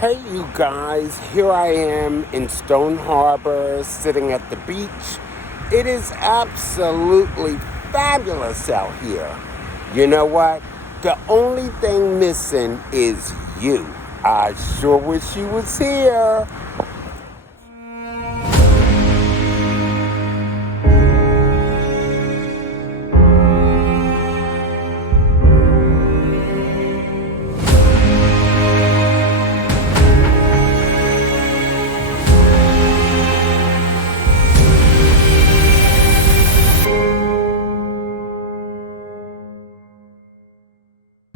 Hey, you guys, here I am in Stone Harbor sitting at the beach. It is absolutely fabulous out here. You know what? The only thing missing is you. I sure wish you was here.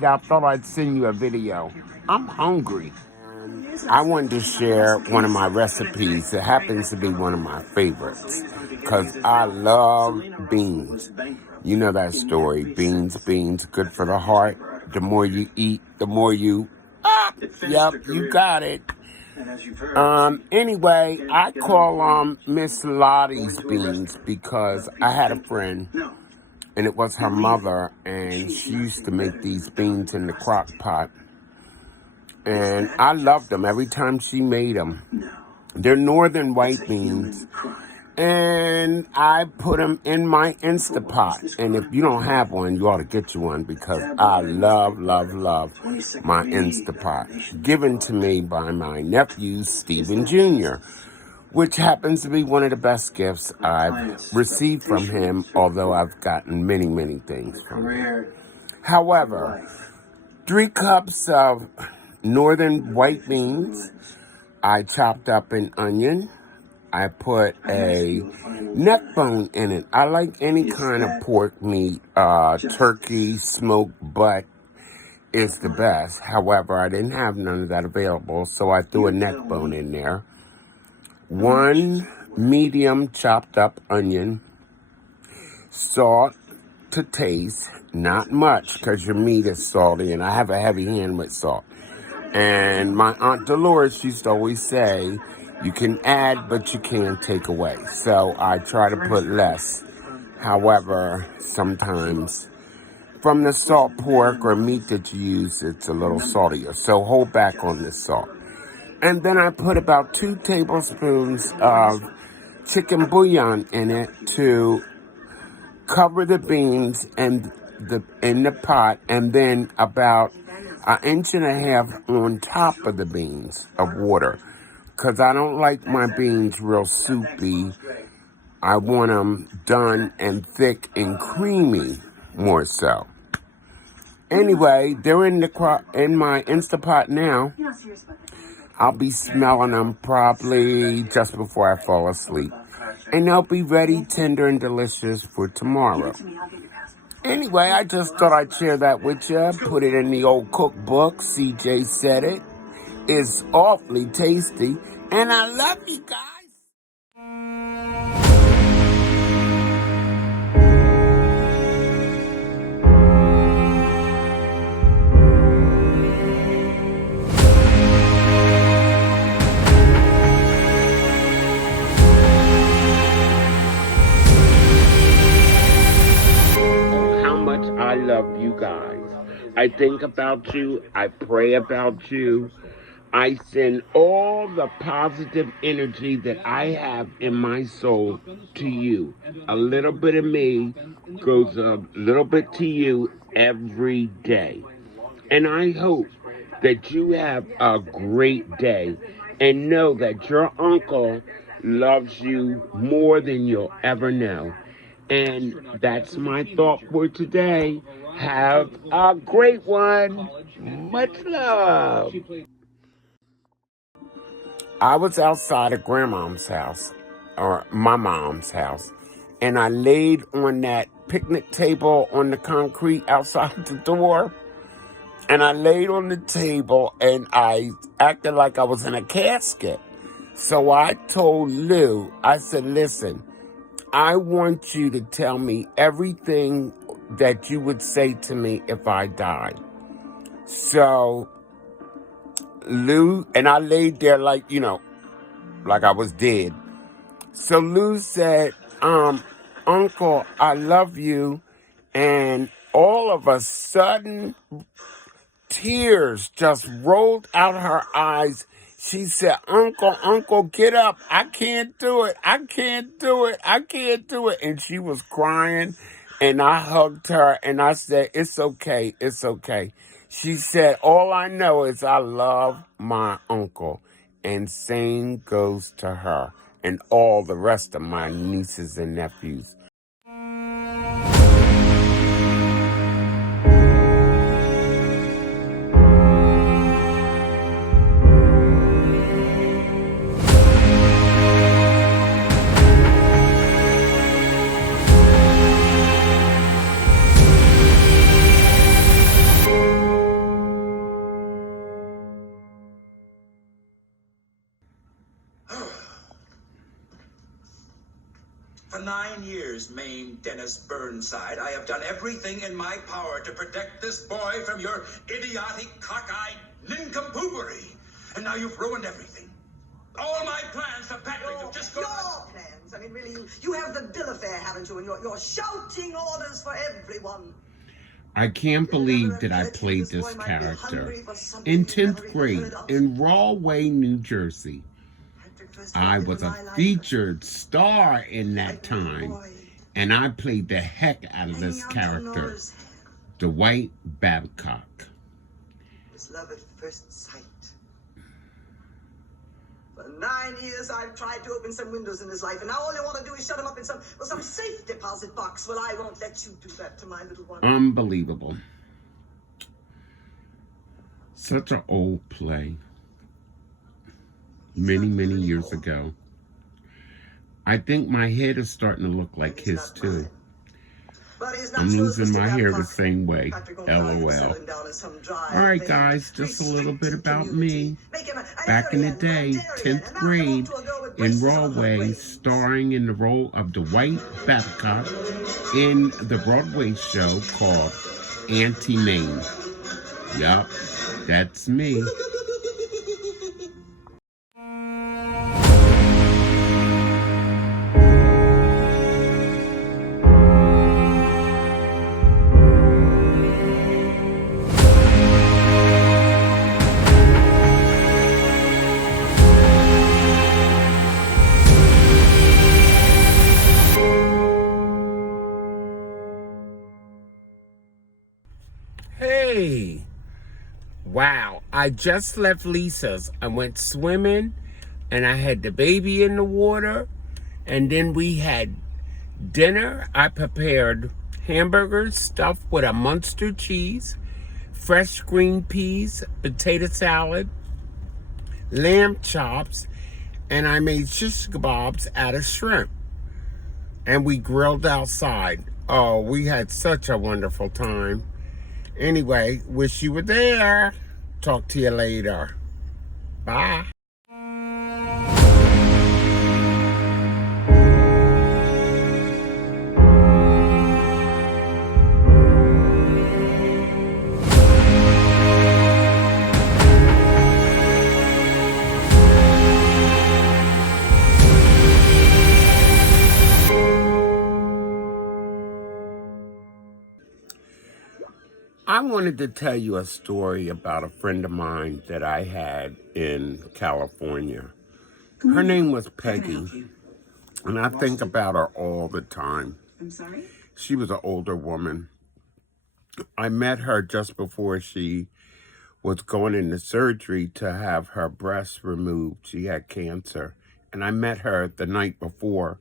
I thought I'd send you a video. I'm hungry. I wanted to share one of my recipes. It happens to be one of my favorites because I love beans. You know that story. Beans, good for the heart. The more you eat, the more you... Yep, you got it. Anyway, I call Miss Lottie's beans because I had a friend and it was her mother, and she used to make these beans in the crock pot. And I loved them every time she made them. They're northern white beans. And I put them in my Instapot. And if you don't have one, you ought to get you one because I love my Instapot. Given to me by my nephew, Stephen Jr., which happens to be one of the best gifts I've received from him, although I've gotten many, many things from him. However, 3 cups of northern white beans. I chopped up an onion. I put a neck bone in it. I like any kind of pork meat. Turkey, smoked butt is the best. However, I didn't have none of that available, so I threw a neck bone in there. 1 medium chopped up onion, salt to taste, not much because your meat is salty and I have a heavy hand with salt. And my Aunt Dolores used to always say, you can add but you can't take away. So I try to put less. However, sometimes from the salt pork or meat that you use, it's a little saltier. So hold back on the salt. And then I put about 2 tablespoons of chicken bouillon in it to cover the beans and in the pot, and then about 1.5 inches on top of the beans of water. Because I don't like my beans real soupy. I want them done and thick and creamy more so. Anyway, they're in my Instapot now. I'll be smelling them probably just before I fall asleep. And they'll be ready, tender, and delicious for tomorrow. Anyway, I just thought I'd share that with you. Put it in the old cookbook. CJ said it. It's awfully tasty. And I love you guys. I love you guys. I think about you. I pray about you. I send all the positive energy that I have in my soul to you. A little bit of me goes a little bit to you every day. And I hope that you have a great day and know that your uncle loves you more than you'll ever know. And that's my thought for today. Have a great one. Much love. I was outside of Grandma's house, or my mom's house, and I laid on that picnic table on the concrete outside the door. And I laid on the table and I acted like I was in a casket. So I told Lou, I said, listen, I want you to tell me everything that you would say to me if I died. So Lou, and I laid there like I was dead. So Lou said, Uncle, I love you. And all of a sudden, tears just rolled out her eyes. She said, Uncle, get up. I can't do it. I can't do it. I can't do it. And she was crying, and I hugged her, and I said, it's okay. It's okay. She said, all I know is I love my uncle. And same goes to her and all the rest of my nieces and nephews. For 9 years, Maine Dennis Burnside, I have done everything in my power to protect this boy from your idiotic, cockeyed nincompoopery. And now you've ruined everything. All my plans for Patrick have just gone... Your plans? I mean, really, you have the bill of fare, haven't you? And you're shouting orders for everyone. I can't believe that I played this character in 10th grade in Rahway, New Jersey. I was a featured star in that time, and I played the heck out of this character, Dwight Babcock. It's love at first sight. For 9 years, I've tried to open some windows in his life, and now all you want to do is shut him up in some safe deposit box. Well, I won't let you do that to my little one. Unbelievable. Such an old play. Many years ago. I think my head is starting to look like his too. I'm losing my hair the same way. LOL. Alright guys, just a little bit about me. Back in the day, 10th grade, in Rahway, starring in the role of Dwight Babcock in the Broadway show called Auntie Mame. Yup, that's me. Hey, wow, I just left Lisa's. I went swimming and I had the baby in the water, and then we had dinner. I prepared hamburgers stuffed with a Munster cheese, fresh green peas, potato salad, lamb chops, and I made shish kebabs out of shrimp. And we grilled outside. Oh, we had such a wonderful time. Anyway, wish you were there. Talk to you later. Bye. I wanted to tell you a story about a friend of mine that I had in California. Her name was Peggy, and I think about her all the time. I'm sorry? She was an older woman. I met her just before she was going into surgery to have her breast removed. She had cancer, and I met her the night before.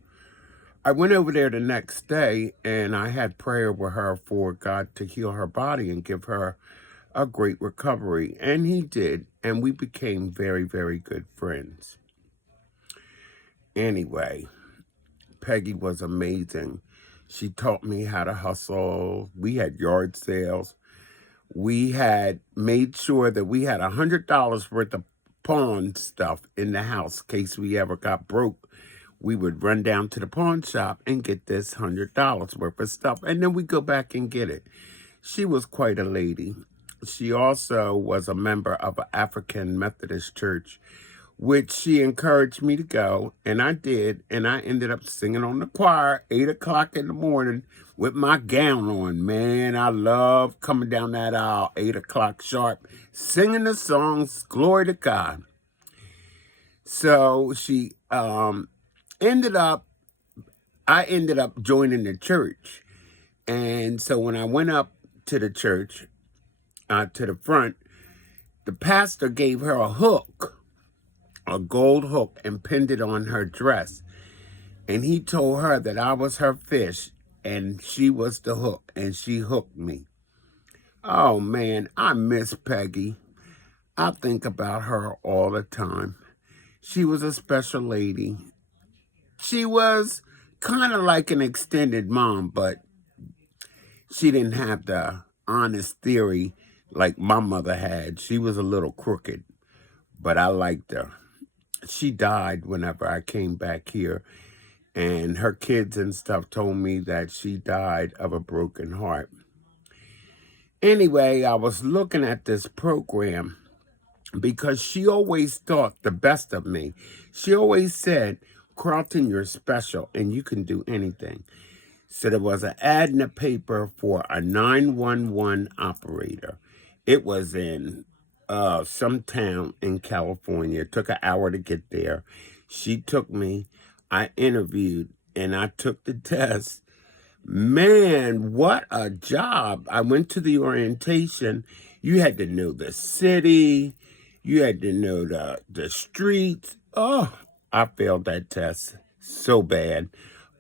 I went over there the next day, and I had prayer with her for God to heal her body and give her a great recovery. And he did, and we became very good friends. Anyway, Peggy was amazing. She taught me how to hustle. We had yard sales. We had made sure that we had $100 worth of pawn stuff in the house in case we ever got broke. We would run down to the pawn shop and get this $100 worth of stuff, and then we go back and get it. She was quite a lady. She also was a member of an African Methodist church which she encouraged me to go, and I did, and I ended up singing on the choir 8 o'clock in the morning with my gown on. Man, I love coming down that aisle 8 o'clock sharp, singing the songs, glory to God. So I ended up joining the church. And so when I went up to the church, to the front, the pastor gave her a hook, a gold hook, and pinned it on her dress. And he told her that I was her fish and she was the hook, and she hooked me. Oh man, I miss Peggy. I think about her all the time. She was a special lady. She was kind of like an extended mom, but she didn't have the honest theory like my mother had. She was a little crooked, but I liked her. She died whenever I came back here, and her kids and stuff told me that she died of a broken heart. Anyway, I was looking at this program because she always thought the best of me. She always said, Carlton, you're special and you can do anything. So there was an ad in the paper for a 911 operator. It was in some town in California. It took an hour to get there. She took me. I interviewed and I took the test. Man, what a job. I went to the orientation. You had to know the city. You had to know the streets. Oh, I failed that test so bad.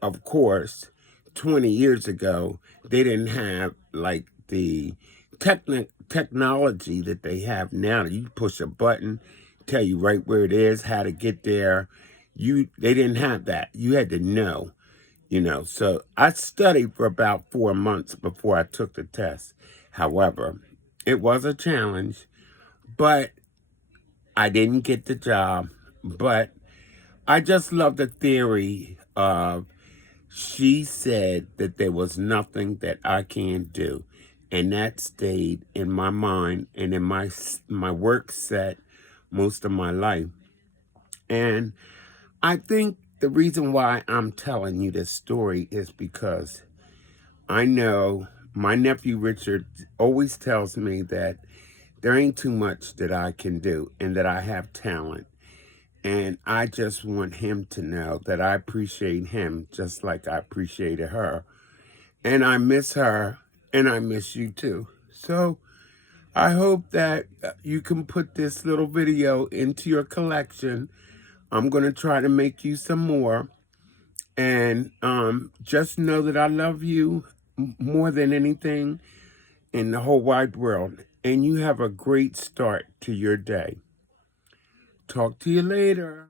Of course, 20 years ago, they didn't have like the technology that they have now. You push a button, tell you right where it is, how to get there. They didn't have that. You had to know. So I studied for about 4 months before I took the test. However, it was a challenge, but I didn't get the job. But I just love the theory of she said that there was nothing that I can't do. And that stayed in my mind and in my work set most of my life. And I think the reason why I'm telling you this story is because I know my nephew Richard always tells me that there ain't too much that I can do and that I have talent. And I just want him to know that I appreciate him just like I appreciated her. And I miss her and I miss you too. So I hope that you can put this little video into your collection. I'm going to try to make you some more. And just know that I love you more than anything in the whole wide world. And you have a great start to your day. Talk to you later.